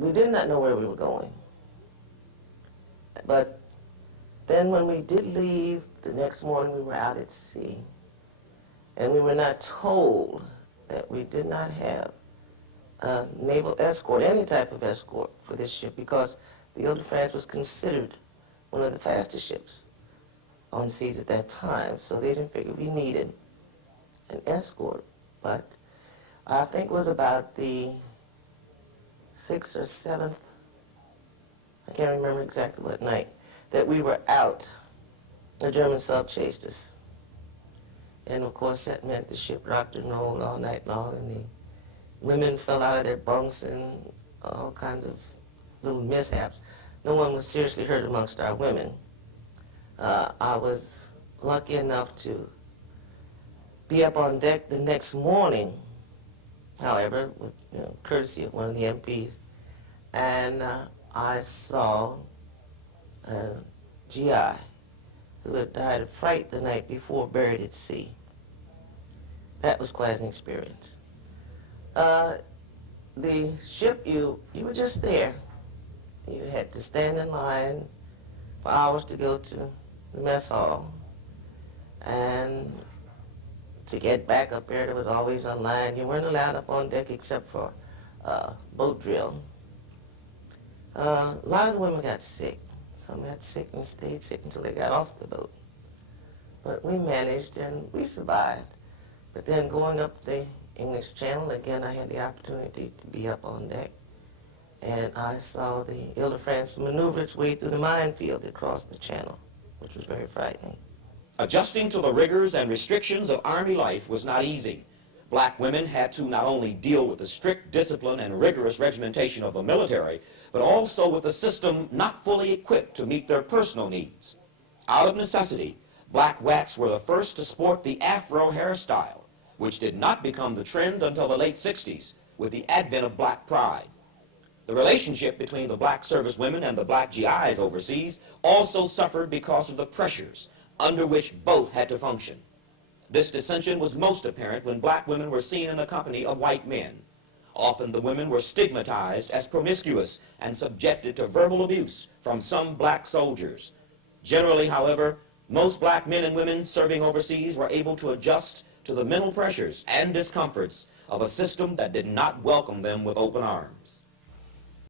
we did not know where we were going. But then when we did leave, the next morning we were out at sea. And we were not told that we did not have a naval escort, any type of escort for this ship, because the Ile-de-France was considered one of the fastest ships on the seas at that time. So they didn't figure we needed an escort. But I think it was about the 6th or 7th, I can't remember exactly what night, that we were out. The German sub chased us. And of course that meant the ship rocked and rolled all night long, and the women fell out of their bunks and all kinds of little mishaps. No one was seriously hurt amongst our women. I was lucky enough to be up on deck the next morning, however, with courtesy of one of the MPs, and I saw a GI who had died of fright the night before, buried at sea. That was quite an experience. The ship, you were just there. You had to stand in line for hours to go to the mess hall. And to get back up there was always a line. You weren't allowed up on deck except for boat drill. A lot of the women got sick. Some got sick and stayed sick until they got off the boat. But we managed and we survived. But then going up the English Channel, again, I had the opportunity to be up on deck. And I saw the Ile-de-France maneuver its way through the minefield across the channel, which was very frightening. Adjusting to the rigors and restrictions of Army life was not easy. Black women had to not only deal with the strict discipline and rigorous regimentation of the military, but also with a system not fully equipped to meet their personal needs. Out of necessity, black WACs were the first to sport the afro hairstyle, which did not become the trend until the late 60s with the advent of black pride. The relationship between the black service women and the black GIs overseas also suffered because of the pressures under which both had to function. This dissension was most apparent when black women were seen in the company of white men. Often the women were stigmatized as promiscuous and subjected to verbal abuse from some black soldiers. Generally, however, most black men and women serving overseas were able to adjust to the mental pressures and discomforts of a system that did not welcome them with open arms.